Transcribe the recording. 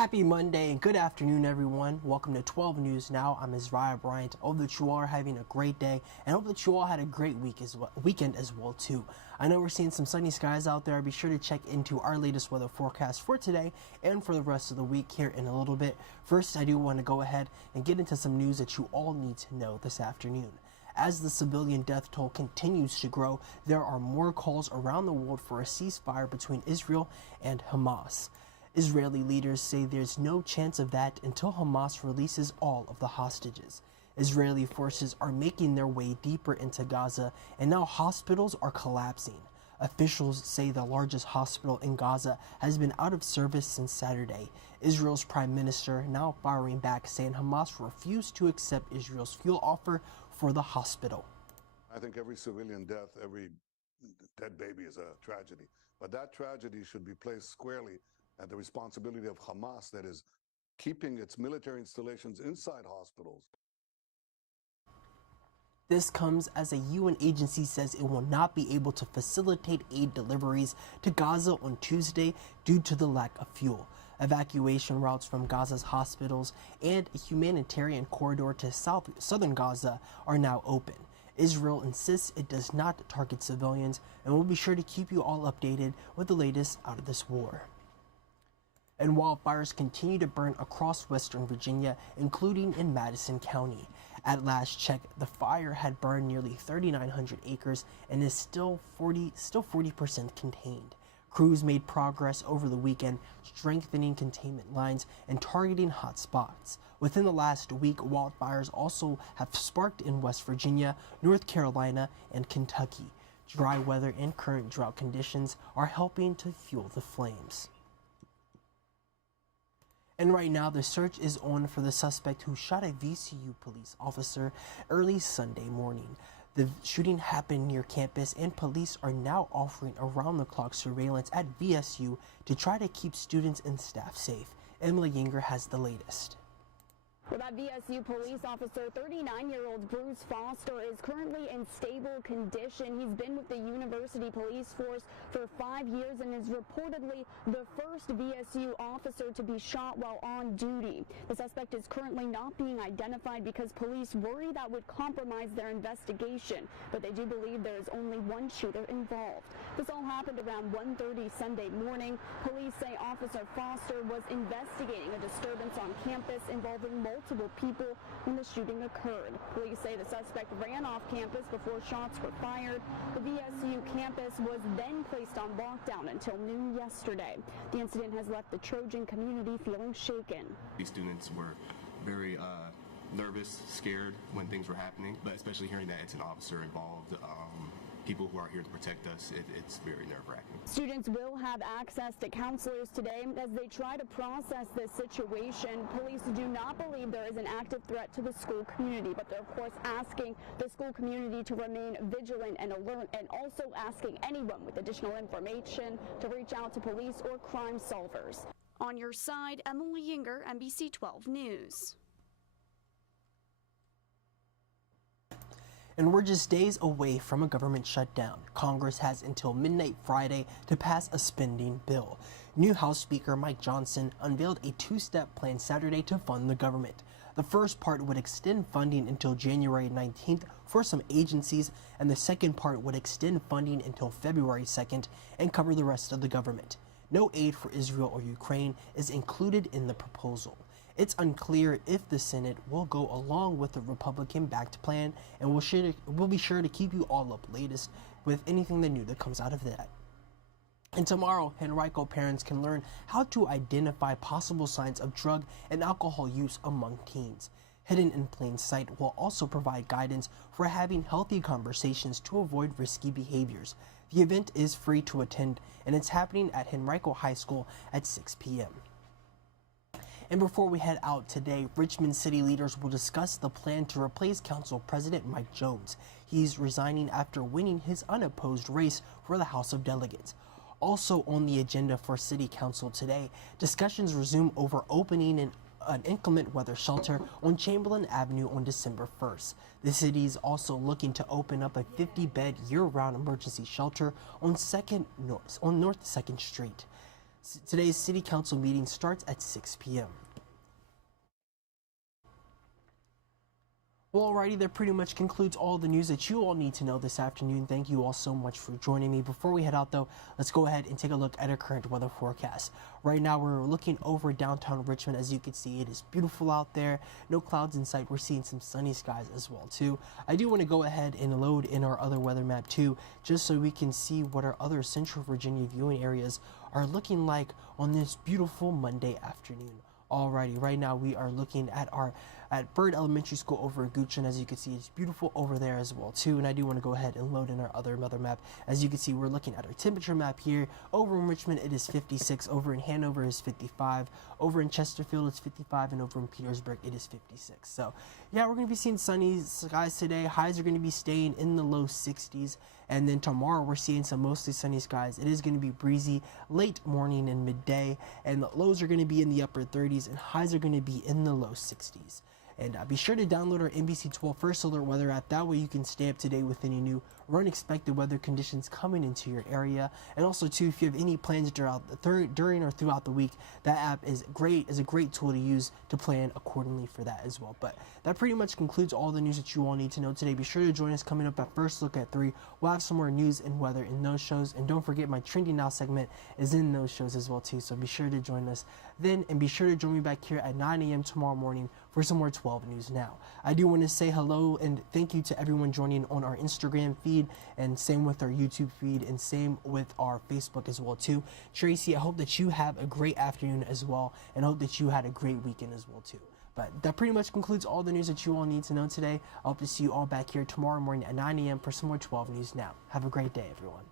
Happy Monday and good afternoon, everyone. Welcome to 12 News Now. I'm Isaiah Bryant. I hope that you all are having a great day and hope that you all had a great weekend as well too. I know we're seeing some sunny skies out there. Be sure to check into our latest weather forecast for today and for the rest of the week here in a little bit. First, I do want to go ahead and get into some news that you all need to know this afternoon. As the civilian death toll continues to grow, there are more calls around the world for a ceasefire between Israel and Hamas. Israeli leaders say there's no chance of that until Hamas releases all of the hostages. Israeli forces are making their way deeper into Gaza, and now hospitals are collapsing. Officials say the largest hospital in Gaza has been out of service since Saturday. Israel's prime minister now firing back, saying Hamas refused to accept Israel's fuel offer for the hospital. I think every civilian death, every dead baby is a tragedy, but that tragedy should be placed squarely at the responsibility of Hamas, that is keeping its military installations inside hospitals. This comes as a UN agency says it will not be able to facilitate aid deliveries to Gaza on Tuesday due to the lack of fuel. Evacuation routes from Gaza's hospitals and a humanitarian corridor to southern Gaza are now open. Israel insists it does not target civilians, and we'll be sure to keep you all updated with the latest out of this war. And wildfires continue to burn across western Virginia, including in Madison County. At last check, the fire had burned nearly 3,900 acres and is still 40% contained. Crews made progress over the weekend, strengthening containment lines and targeting hot spots. Within the last week, wildfires also have sparked in West Virginia, North Carolina, and Kentucky. Dry weather and current drought conditions are helping to fuel the flames. And right now, the search is on for the suspect who shot a VCU police officer early Sunday morning. The shooting happened near campus, and police are now offering around-the-clock surveillance at VSU to try to keep students and staff safe. Emily Yinger has the latest. Well, that VSU police officer, 39-year-old Bruce Foster, is currently in stable condition. He's been with the university police force for 5 years and is reportedly the first VSU officer to be shot while on duty. The suspect is currently not being identified because police worry that would compromise their investigation, but they do believe there is only one shooter involved. This all happened around 1:30 Sunday morning. Police say Officer Foster was investigating a disturbance on campus involving multiple people when the shooting occurred. Police say the suspect ran off campus before shots were fired. The VSU campus was then placed on lockdown until noon yesterday. The incident has left the Trojan community feeling shaken. These students were very nervous, scared when things were happening, but especially hearing that it's an officer involved, people who are here to protect us, it's very nerve-wracking. Students will have access to counselors today as they try to process this situation. Police do not believe there is an active threat to the school community, but they're of course asking the school community to remain vigilant and alert, and also asking anyone with additional information to reach out to police or crime solvers. On your side, Emily Yinger, NBC 12 News. And we're just days away from a government shutdown. Congress has until midnight Friday to pass a spending bill. New House Speaker Mike Johnson unveiled a two-step plan Saturday to fund the government. The first part would extend funding until January 19th for some agencies, and the second part would extend funding until February 2nd and cover the rest of the government. No aid for Israel or Ukraine is included in the proposal. It's unclear if the Senate will go along with the Republican-backed plan, and we'll be sure to keep you all up latest with anything new that comes out of that. And tomorrow, Henrico parents can learn how to identify possible signs of drug and alcohol use among teens. Hidden in Plain Sight will also provide guidance for having healthy conversations to avoid risky behaviors. The event is free to attend, and it's happening at Henrico High School at 6 p.m. And before we head out today, Richmond city leaders will discuss the plan to replace Council President Mike Jones. He's resigning after winning his unopposed race for the House of Delegates. Also on the agenda for City Council today, discussions resume over opening an inclement weather shelter on Chamberlain Avenue on December 1st. The city is also looking to open up a 50-bed year-round emergency shelter on North 2nd Street. Today's city council meeting starts at 6 p.m. Well, alrighty, that pretty much concludes all the news that you all need to know this afternoon. Thank you all so much for joining me. Before we head out, though, let's go ahead and take a look at our current weather forecast. Right now, we're looking over downtown Richmond. As you can see, it is beautiful out there. No clouds in sight. We're seeing some sunny skies as well, too. I do want to go ahead and load in our other weather map, too, just so we can see what our other Central Virginia viewing areas are looking like on this beautiful Monday afternoon. Alrighty, right now we are looking at Bird Elementary School over in Gooch, and as you can see, it's beautiful over there as well too. And I do want to go ahead and load in our other weather map. As you can see, we're looking at our temperature map here. Over in Richmond, it is 56. Over in Hanover is 55. Over in Chesterfield, it's 55, and over in Petersburg, it is 56. So yeah, we're going to be seeing sunny skies today. Highs are going to be staying in the low 60s. And then tomorrow, we're seeing some mostly sunny skies. It is going to be breezy late morning and midday. And the lows are going to be in the upper 30s, and highs are going to be in the low 60s. And be sure to download our NBC 12 First Alert Weather app. That way you can stay up to date with any new or unexpected weather conditions coming into your area. And also, too, if you have any plans during or throughout the week, that app is a great tool to use to plan accordingly for that as well. But that pretty much concludes all the news that you all need to know today. Be sure to join us coming up at First Look at 3. We'll have some more news and weather in those shows. And don't forget, my Trending Now segment is in those shows as well, too. So be sure to join us then, and be sure to join me back here at 9 a.m. tomorrow morning for some more 12 News Now. I do want to say hello and thank you to everyone joining on our Instagram feed, and same with our YouTube feed, and same with our Facebook as well too. Tracy, I hope that you have a great afternoon as well, and hope that you had a great weekend as well too. But that pretty much concludes all the news that you all need to know today. I hope to see you all back here tomorrow morning at 9 a.m. for some more 12 News Now. Have a great day, everyone.